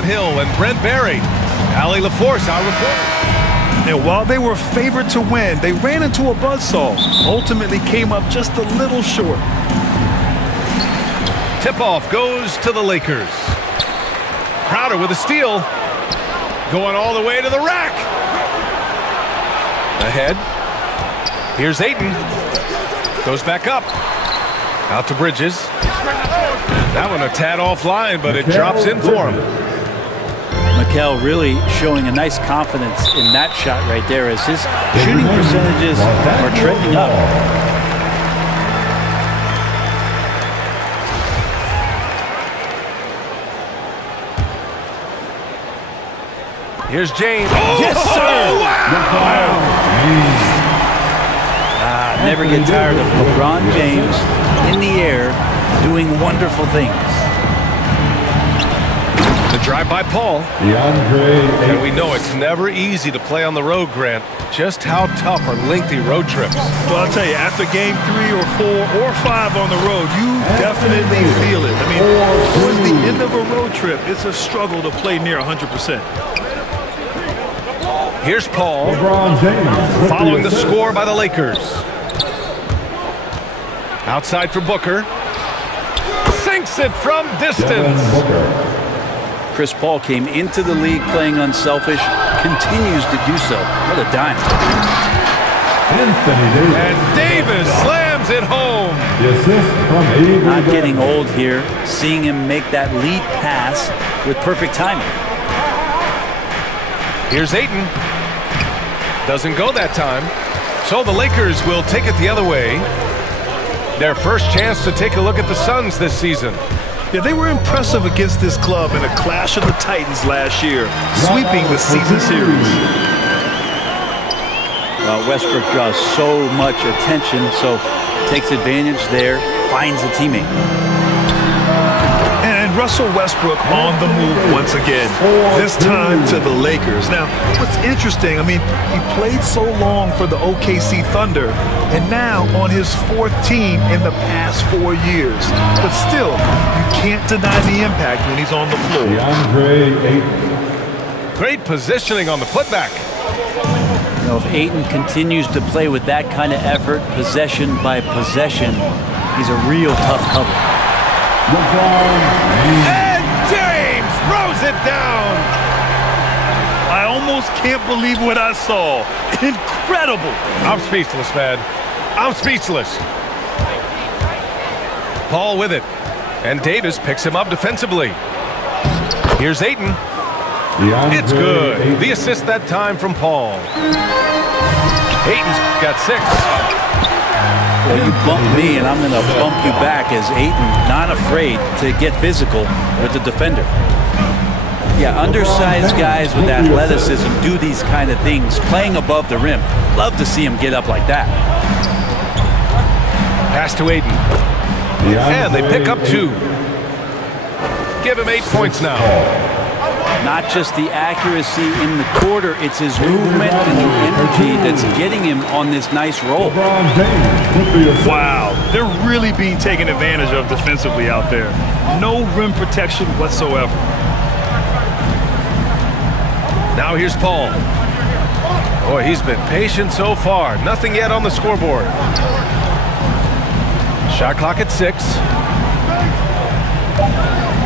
Grant Hill and Brent Berry. Allie LaForce, our reporter. And while they were favored to win, they ran into a buzzsaw. Ultimately came up just a little short. Tip-off goes to the Lakers. Crowder with a steal. Going all the way to the rack. Ahead. Here's Ayton. Goes back up. Out to Bridges. That one a tad offline, but it drops in for him. Mikal really showing a nice confidence in that shot right there as his shooting percentages are trending up. Here's James. Oh, yes, sir! Wow! Never get tired of LeBron James in the air doing wonderful things. The drive by Paul. And we know it's never easy to play on the road, Grant. Just how tough are lengthy road trips? Well, I'll tell you, after game 3 or 4 or 5 on the road, you definitely feel it. I mean, towards the end of a road trip, it's a struggle to play near 100%. Here's Paul, following the score by the Lakers. Outside for Booker. Sinks it from distance. Chris Paul came into the league playing unselfish, continues to do so. What a dime. And Davis slams it home. Not getting old here, seeing him make that lead pass with perfect timing. Here's Ayton. Doesn't go that time. So the Lakers will take it the other way. Their first chance to take a look at the Suns this season. Yeah, they were impressive against this club in a clash of the Titans last year, sweeping the season series. Westbrook draws so much attention, so takes advantage there, finds a teammate. And Russell Westbrook on the move once again, this time to the Lakers. Now, what's interesting, I mean, he played so long for the OKC Thunder, and now on his 4th team in the past 4 years. But still, you can't deny the impact when he's on the floor. Great positioning on the putback. You know, if Ayton continues to play with that kind of effort, possession by possession, he's a real tough cover. And James throws it down. I almost can't believe what I saw. Incredible. I'm speechless, man. I'm speechless. Paul with it. And Davis picks him up defensively. Here's Ayton. It's good. The assist that time from Paul. Ayton's got 6. Well, you bump me, and I'm going to bump you back as Ayton not afraid to get physical with the defender. Yeah, undersized guys with athleticism do these kind of things, playing above the rim. Love to see him get up like that. Pass to Ayton. And they pick up 2. Give him 8 points now. Not just the accuracy in the quarter, it's his movement and the energy that's getting him on this nice roll. Wow, they're really being taken advantage of defensively out there. No rim protection whatsoever. Now here's Paul. Boy, he's been patient so far. Nothing yet on the scoreboard. Shot clock at 6.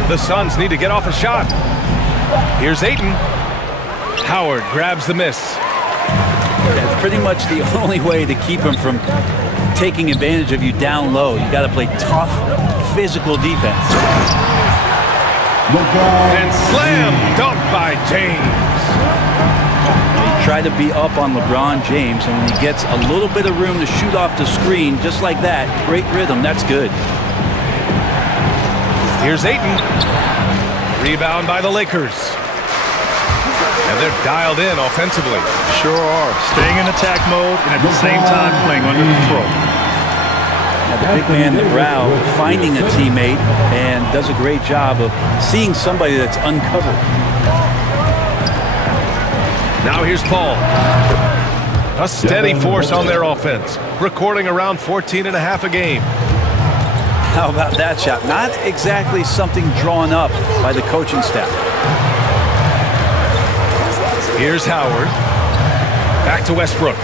The Suns need to get off a shot. Here's Ayton. Howard grabs the miss. That's pretty much the only way to keep him from taking advantage of you down low. You got to play tough, physical defense. And slam dunk by James. He tried to be up on LeBron James, and when he gets a little bit of room to shoot off the screen, just like that, great rhythm, that's good. Here's Ayton. Rebound by the Lakers. And they're dialed in offensively. Sure are. Staying in attack mode and at the same time playing under control. Now the big man, the Brow, finding a teammate and does a great job of seeing somebody that's uncovered. Now here's Paul. A steady force on their offense. Recording around 14.5 a game. How about that shot? Not exactly something drawn up by the coaching staff. Here's Howard. Back to Westbrook.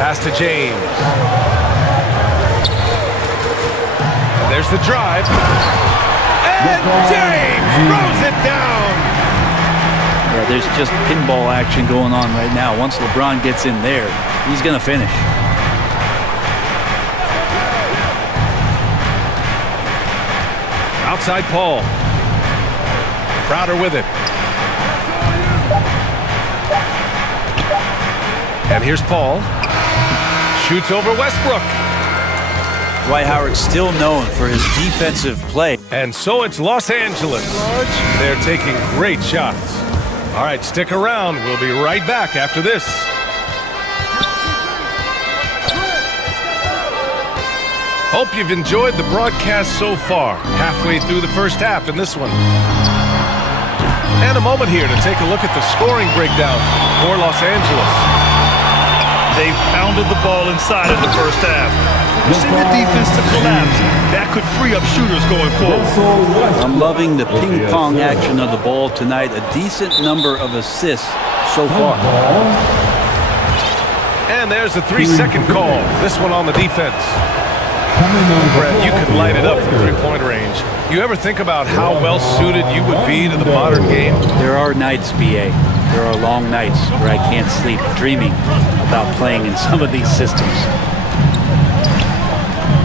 Pass to James. And there's the drive. And James throws it down. Yeah, there's just pinball action going on right now. Once LeBron gets in there, he's going to finish. Outside Paul. Crowder with it. And here's Paul. Shoots over Westbrook. Dwight Howard still known for his defensive play. And so it's Los Angeles. They're taking great shots. All right, stick around. We'll be right back after this. Hope you've enjoyed the broadcast so far. Halfway through the first half in this one. And a moment here to take a look at the scoring breakdown for Los Angeles. They've pounded the ball inside in the first half, forcing the defense to collapse. That could free up shooters going forward. I'm loving the ping-pong action of the ball tonight. A decent number of assists so far. And there's the 3-second call. This one on the defense. Brett, you could light it up from three-point range. You ever think about how well-suited you would be to the modern game? There are nights, BA. There are long nights where I can't sleep dreaming about playing in some of these systems.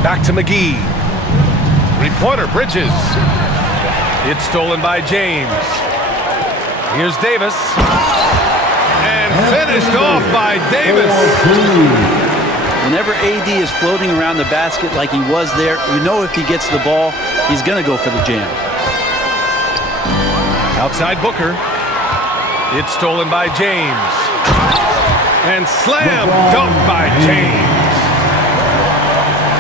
Back to McGee. Three-pointer, Bridges. It's stolen by James. Here's Davis. And finished off by Davis. Whenever AD is floating around the basket like he was there, you know if he gets the ball, he's going to go for the jam. Outside Booker. It's stolen by James. And slam dunk by James.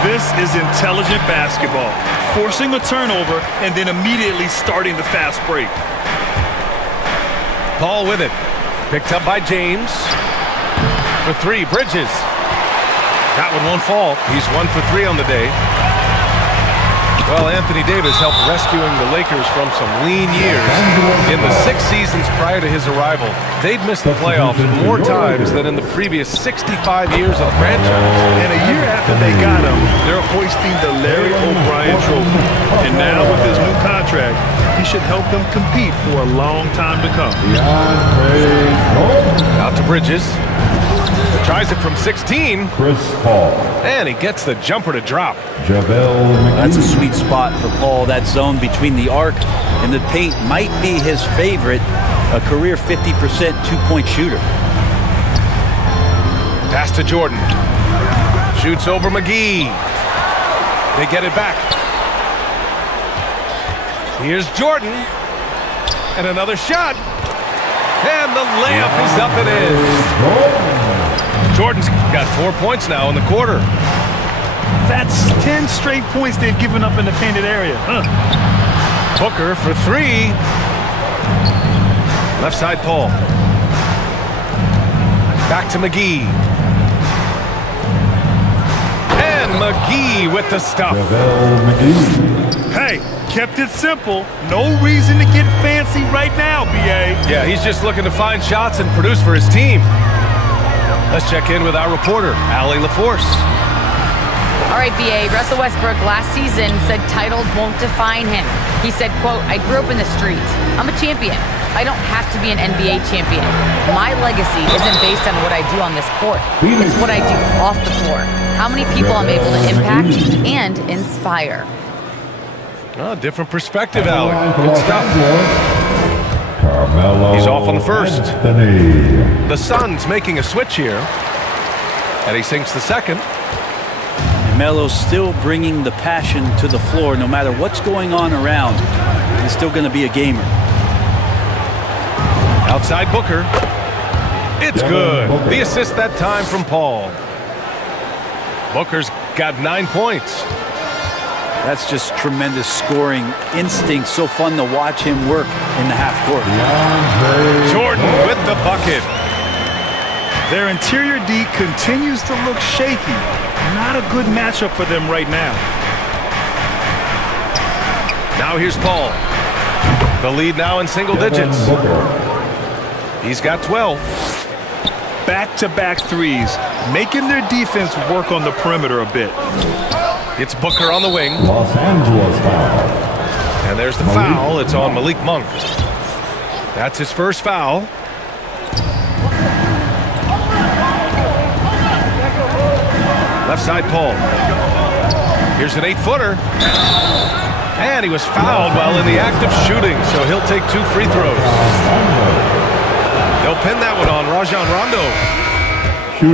This is intelligent basketball. Forcing a turnover and then immediately starting the fast break. Paul with it. Picked up by James. For three, Bridges. That one won't fall. He's 1 for 3 on the day. Well, Anthony Davis helped rescuing the Lakers from some lean years. In the 6 seasons prior to his arrival, they'd missed the playoffs more times than in the previous 65 years of the franchise. And a year after they got him, they're hoisting the Larry O'Brien Trophy. And now with his new contract, he should help them compete for a long time to come. Out to Bridges. Tries it from 16. Chris Paul. And he gets the jumper to drop. That's a sweet spot for Paul. That zone between the arc and the paint might be his favorite. A career 50% two-point shooter. Pass to Jordan. Shoots over McGee. They get it back. Here's Jordan. And another shot. And the layup is up and in. Jordan's got 4 points now in the quarter. That's 10 straight points they've given up in the painted area. Booker for 3. Left side Paul. Back to McGee. And McGee with the stuff. Hey, kept it simple. No reason to get fancy right now, BA. Yeah, he's just looking to find shots and produce for his team. Let's check in with our reporter, Allie LaForce. All right, BA, Russell Westbrook last season said titles won't define him. He said, quote, "I grew up in the streets. I'm a champion. I don't have to be an NBA champion. My legacy isn't based on what I do on this court. It's what I do off the floor. How many people I'm able to impact and inspire." Oh, different perspective, Allie. Good stuff. He's off on the first. The Suns making a switch here. And he sinks the second. Melo's still bringing the passion to the floor. No matter what's going on around, he's still going to be a gamer. Outside Booker. It's good. The assist that time from Paul. Booker's got 9 points. That's just tremendous scoring instinct. So fun to watch him work in the half court. Jordan with the bucket. Their interior D continues to look shaky. Not a good matchup for them right now. Now here's Paul. The lead now in single digits. He's got 12. Back-to-back threes, making their defense work on the perimeter a bit. It's Booker on the wing. Los Angeles foul. And there's the foul. It's on Malik Monk. That's his first foul. Left side Paul. Here's an 8-footer. And he was fouled while in the act of shooting, so he'll take 2 free throws. They'll pin that one on Rajon Rondo.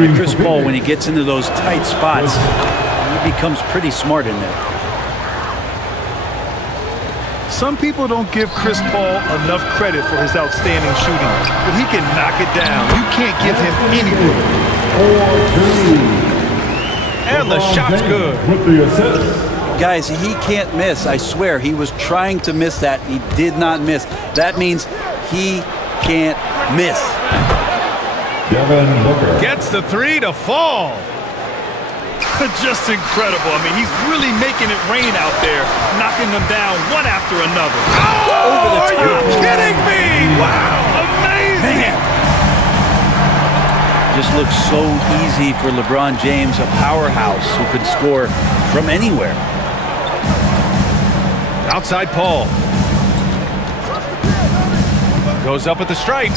And Chris Paul, when he gets into those tight spots, he becomes pretty smart in there. Some people don't give Chris Paul enough credit for his outstanding shooting, but he can knock it down. You can't give him anything. And the shot's good. With the assist. Guys, he can't miss. I swear, he was trying to miss that. He did not miss. That means he can't miss. Devin Booker gets the 3 to fall. Just incredible. I mean, he's really making it rain out there, knocking them down one after another. Oh, over the top. Are you kidding me? Wow, amazing. Just looks so easy for LeBron James, a powerhouse who could score from anywhere. Outside Paul. Goes up at the stripe.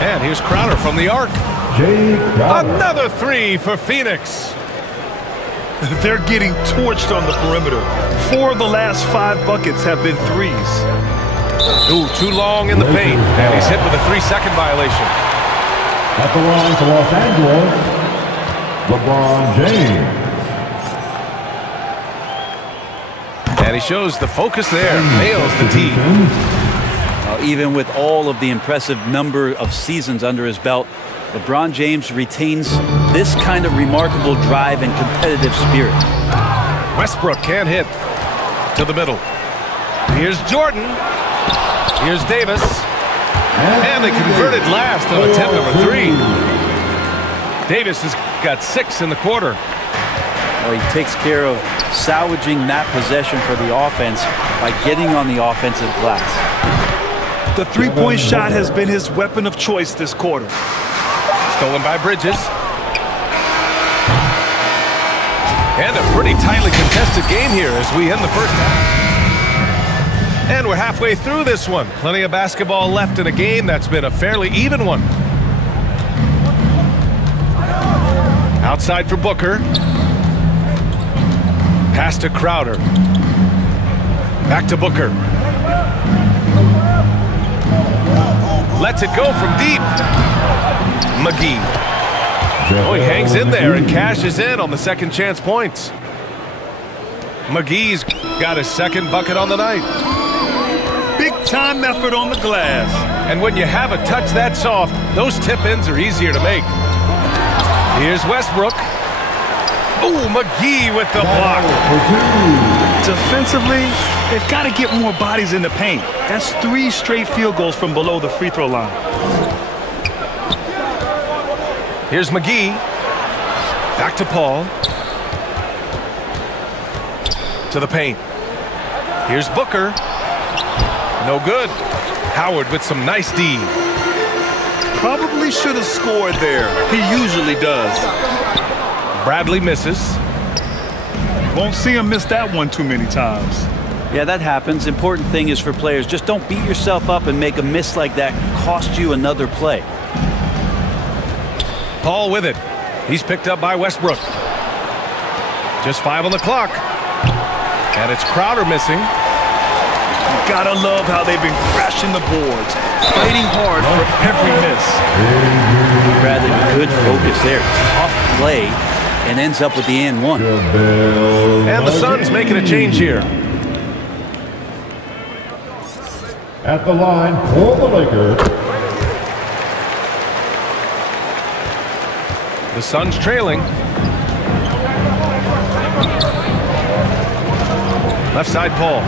And here's Crowder from the arc. Another 3 for Phoenix. They're getting torched on the perimeter. 4 of the last 5 buckets have been threes. Ooh, too long in the paint. And he's hit with a 3-second violation. At the line for Los Angeles, LeBron James. And he shows the focus there. Nails the tee. Even with all of the impressive number of seasons under his belt, LeBron James retains this kind of remarkable drive and competitive spirit. Westbrook can't hit. To the middle. Here's Jordan. Here's Davis. And they converted last on attempt number 3. Davis has got 6 in the quarter. Well, he takes care of salvaging that possession for the offense by getting on the offensive glass. The three-point shot has been his weapon of choice this quarter. Stolen by Bridges. And a pretty tightly contested game here as we end the first half. And we're halfway through this one. Plenty of basketball left in a game that's been a fairly even one. Outside for Booker. Pass to Crowder. Back to Booker. Lets it go from deep. McGee. Oh, he hangs in there and cashes in on the second chance points. McGee's got his second bucket on the night. Big time effort on the glass. And when you have a touch that soft, those tip-ins are easier to make. Here's Westbrook. Oh, McGee with the block. Defensively, they've got to get more bodies in the paint. That's 3 straight field goals from below the free throw line. Here's McGee. Back to Paul. To the paint. Here's Booker. No good. Howard with some nice D. Probably should have scored there. He usually does. Bradley misses. Won't see him miss that one too many times. Yeah, that happens. Important thing is for players, just don't beat yourself up and make a miss like that cost you another play. Paul with it. He's picked up by Westbrook. Just 5 on the clock. And it's Crowder missing. You gotta love how they've been crashing the boards, fighting hard for every miss. Rather good focus there. Tough play and ends up with the and one. And the Suns making a change here. At the line for the Lakers. The Suns trailing. Left side Paul.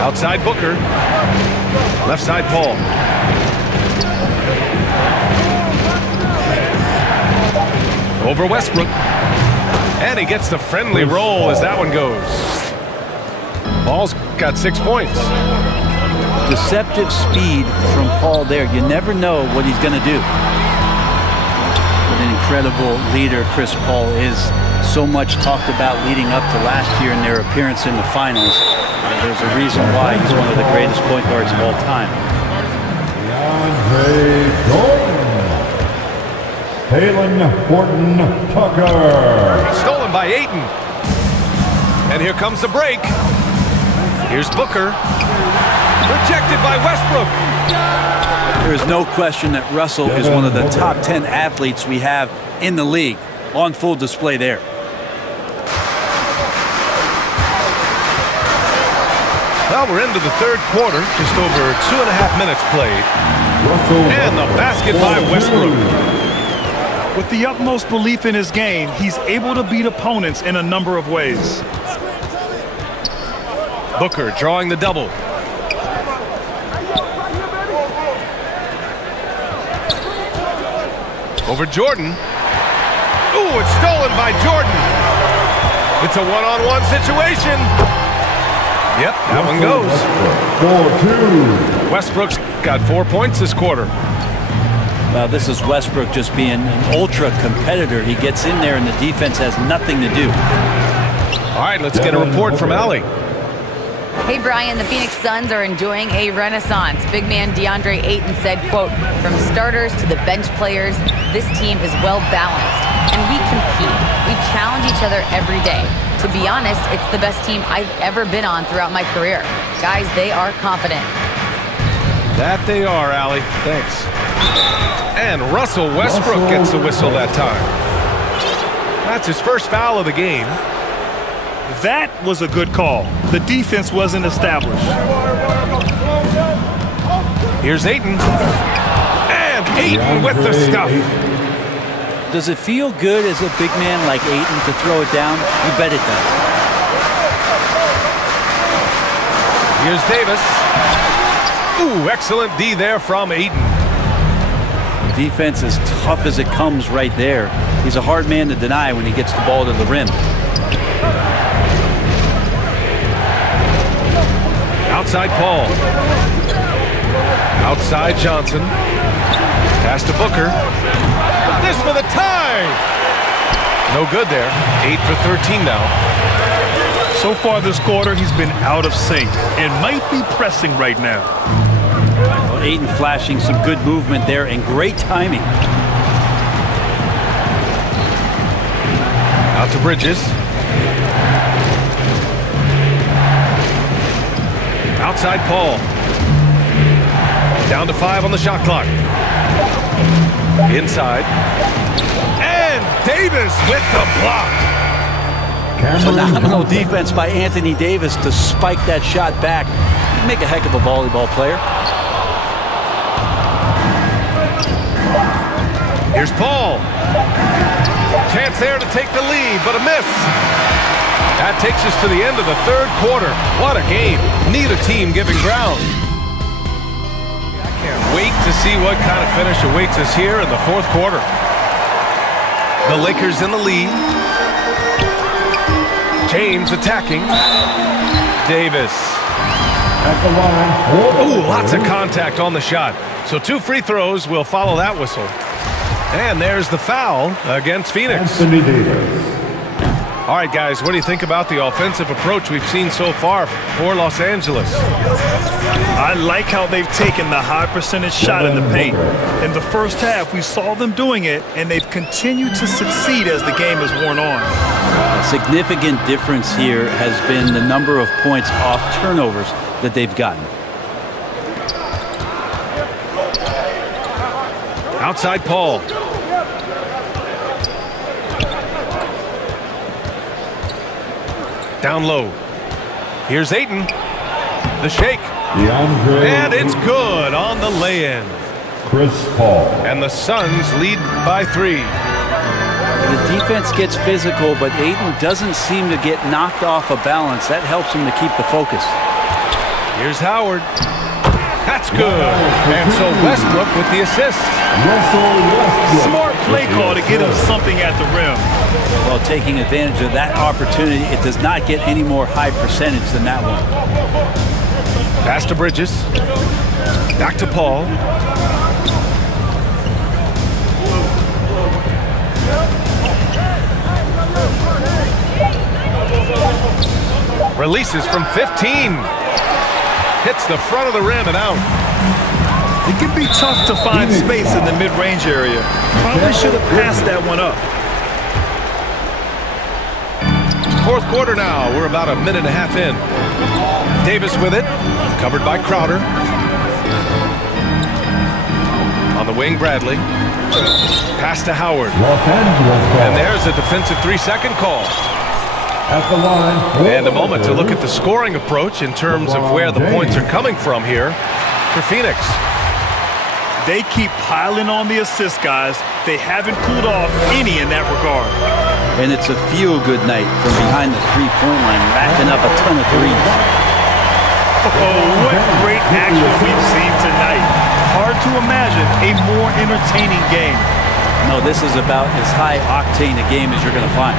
Outside Booker. Left side Paul. Over Westbrook. And he gets the friendly roll as that one goes. Paul's got 6 points. Deceptive speed from Paul there. You never know what he's going to do. What an incredible leader Chris Paul is. So much talked about leading up to last year in their appearance in the finals. There's a reason why he's one of the greatest point guards of all time. Talen Horton-Tucker. Stolen by Ayton. And here comes the break. Here's Booker. Rejected by Westbrook. There is no question that Russell is one of the top 10 athletes we have in the league. On full display there. Well, we're into the third quarter. Just over 2.5 minutes played. And the basket by Westbrook. With the utmost belief in his game, he's able to beat opponents in a number of ways. Booker drawing the double. Over Jordan. Ooh, it's stolen by Jordan. It's a one-on-one situation. Yep, that one goes. 4-2. Westbrook's got 4 points this quarter. Well, this is Westbrook just being an ultra competitor. He gets in there and the defense has nothing to do. All right, let's get a report from Allie. Hey, Brian, the Phoenix Suns are enjoying a renaissance. Big man DeAndre Ayton said, quote, "From starters to the bench players, this team is well balanced, and we compete. We challenge each other every day. To be honest, it's the best team I've ever been on throughout my career. Guys, they are confident." That they are, Allie. Thanks. And Russell Westbrook gets the whistle that time. That's his first foul of the game. That was a good call. The defense wasn't established. Here's Ayton. And Ayton with the stuff. Does it feel good as a big man like Ayton to throw it down? You bet it does. Here's Davis. Ooh, excellent D there from Ayton. Defense as tough as it comes right there. He's a hard man to deny when he gets the ball to the rim. Outside Paul. Outside Johnson. Pass to Booker. This for the tie. No good there. 8 for 13 now. So far this quarter, he's been out of sync and might be pressing right now. Well, Ayton flashing some good movement there and great timing. Out to Bridges. Outside Paul. Down to 5 on the shot clock. Inside. And Davis with the block. Phenomenal defense by Anthony Davis to spike that shot back. Make a heck of a volleyball player. Here's Paul. Chance there to take the lead, but a miss. That takes us to the end of the third quarter. What a game. Neither team giving ground. I can't wait to see what kind of finish awaits us here in the fourth quarter. The Lakers in the lead. James attacking. Davis. At the line. Ooh, lots of contact on the shot. So 2 free throws will follow that whistle. And there's the foul against Phoenix. Anthony Davis. All right, guys, what do you think about the offensive approach we've seen so far for Los Angeles? I like how they've taken the high percentage shot in the paint. In the first half, we saw them doing it, and they've continued to succeed as the game has worn on. A significant difference here has been the number of points off turnovers that they've gotten. Outside Paul. Down low. Here's Ayton. The shake. And it's good on the lay-in. Chris Paul. And the Suns lead by 3. The defense gets physical, but Ayton doesn't seem to get knocked off of balance. That helps him to keep the focus. Here's Howard. That's good. And so Westbrook with the assist. Smart play call to get him something at the rim. Well, taking advantage of that opportunity, it does not get any more high percentage than that one. Pass to Bridges. Back to Paul. Releases from 15. Hits the front of the rim and out. It can be tough to find space in the mid-range area. Probably should have passed that one up. Fourth quarter now. We're about a minute and a half in. Davis with it. Covered by Crowder. On the wing, Bradley. Pass to Howard. And there's a defensive 3-second call. At the line. And a moment to look at the scoring approach in terms of where the points are coming from here for Phoenix. They keep piling on the assist, guys. They haven't cooled off any in that regard. And it's a feel-good night from behind the three-point line, racking up a ton of threes. Oh, what great action we've seen tonight. Hard to imagine a more entertaining game. No, this is about as high-octane a game as you're going to find.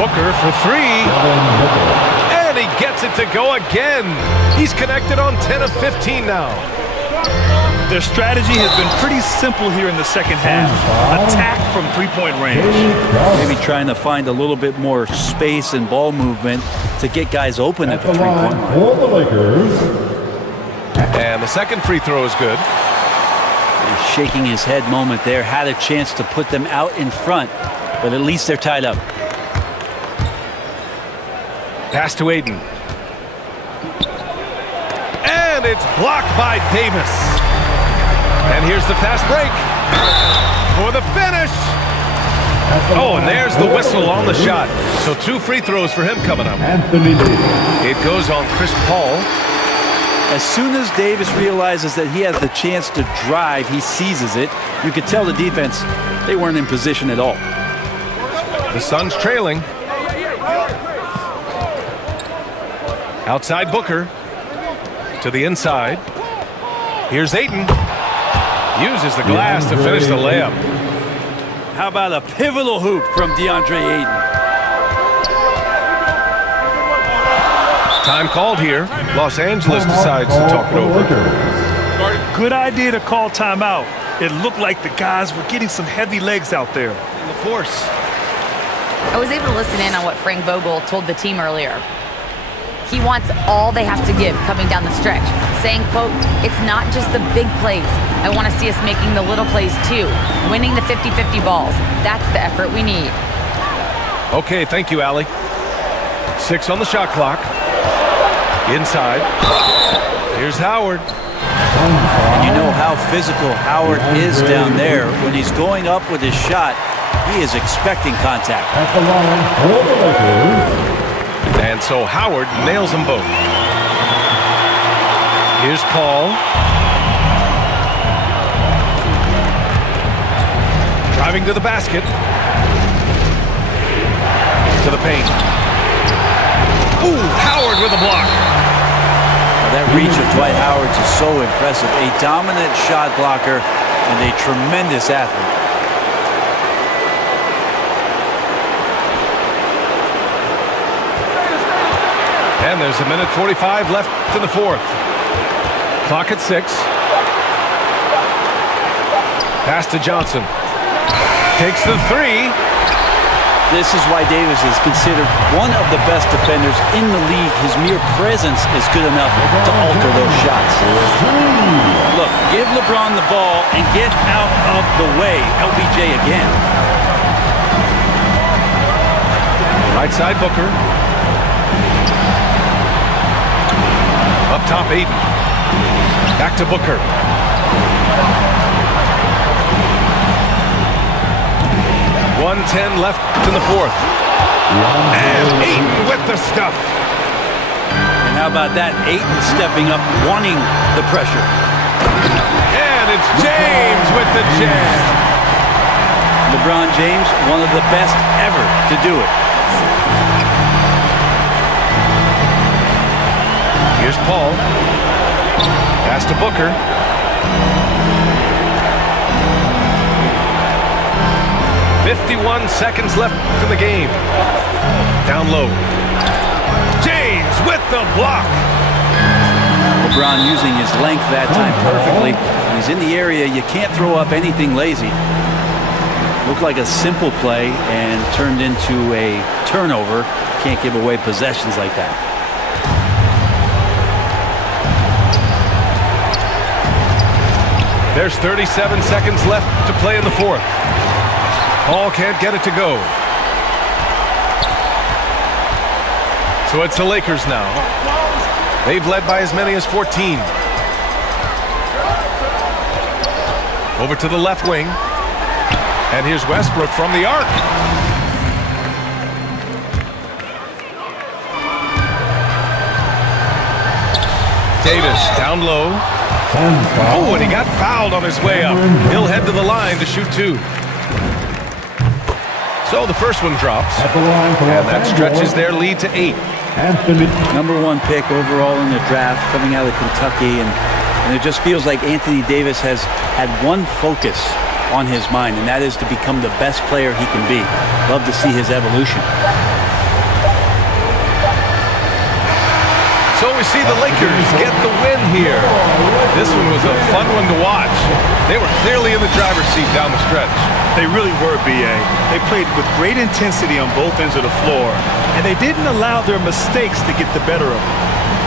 Booker for three. And he gets it to go again. He's connected on 10 of 15 now. Their strategy has been pretty simple here in the second half. Attack from three-point range. Maybe trying to find a little bit more space and ball movement to get guys open at the three-point line. For the Lakers. And the second free throw is good. He's shaking his head moment there. Had a chance to put them out in front, but at least they're tied up. Pass to Aiden. And it's blocked by Davis. And here's the fast break for the finish. Oh, and there's the whistle on the shot. So 2 free throws for him coming up. It goes on Chris Paul. As soon as Davis realizes that he has the chance to drive, he seizes it. You could tell the defense, they weren't in position at all. The Suns trailing. Outside Booker. To the inside. Here's Ayton. Uses the glass to finish the layup. How about a pivotal hoop from DeAndre Ayton? Time called here. Los Angeles decides to talk it over. Good idea to call timeout. It looked like the guys were getting some heavy legs out there. And the force. I was able to listen in on what Frank Vogel told the team earlier. He wants all they have to give coming down the stretch, saying, quote, it's not just the big plays. I want to see us making the little plays too, winning the 50-50 balls. That's the effort we need. Okay, thank you, Allie. 6 on the shot clock. Inside. Here's Howard. And you know how physical Howard is down there. When he's going up with his shot, he is expecting contact. At the line for the Lakers. And so Howard nails them both. Here's Paul. Driving to the basket. To the paint. Ooh, Howard with a block. That reach of Dwight Howard's is so impressive. A dominant shot blocker and a tremendous athlete. And there's a minute 45 left in the fourth. Clock at 6. Pass to Johnson. Takes the 3. This is why Davis is considered one of the best defenders in the league. His mere presence is good enough to alter those shots. Look, give LeBron the ball and get out of the way. LBJ again. Right side Booker. Up top, Ayton. Back to Booker. .110 left in the fourth. And Ayton with the stuff. And how about that? Ayton stepping up, wanting the pressure. And it's James with the jam. LeBron James, one of the best ever to do it. Here's Paul. pass to Booker. "51 seconds left in the game. Down low. James with the block. LeBron using his length that time perfectly. When he's in the area, you can't throw up anything lazy. Looked like a simple play and turned into a turnover. Can't give away possessions like that. There's 37 seconds left to play in the fourth. Paul can't get it to go. So it's the Lakers now. They've led by as many as 14. Over to the left wing. And here's Westbrook from the arc. Davis down low. Oh, and he got fouled on his way up. He'll head to the line to shoot two. So the first one drops. And that stretches their lead to 8. #1 pick overall in the draft, coming out of Kentucky, and it just feels like Anthony Davis has had one focus on his mind, and that is to become the best player he can be. Love to see his evolution. So we see the Lakers get the win here. This one was a fun one to watch. They were clearly in the driver's seat down the stretch. They really were, B.A. They played with great intensity on both ends of the floor, and they didn't allow their mistakes to get the better of them.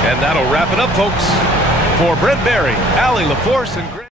And that'll wrap it up, folks. For Brent Barry, Allie LaForce, and Greg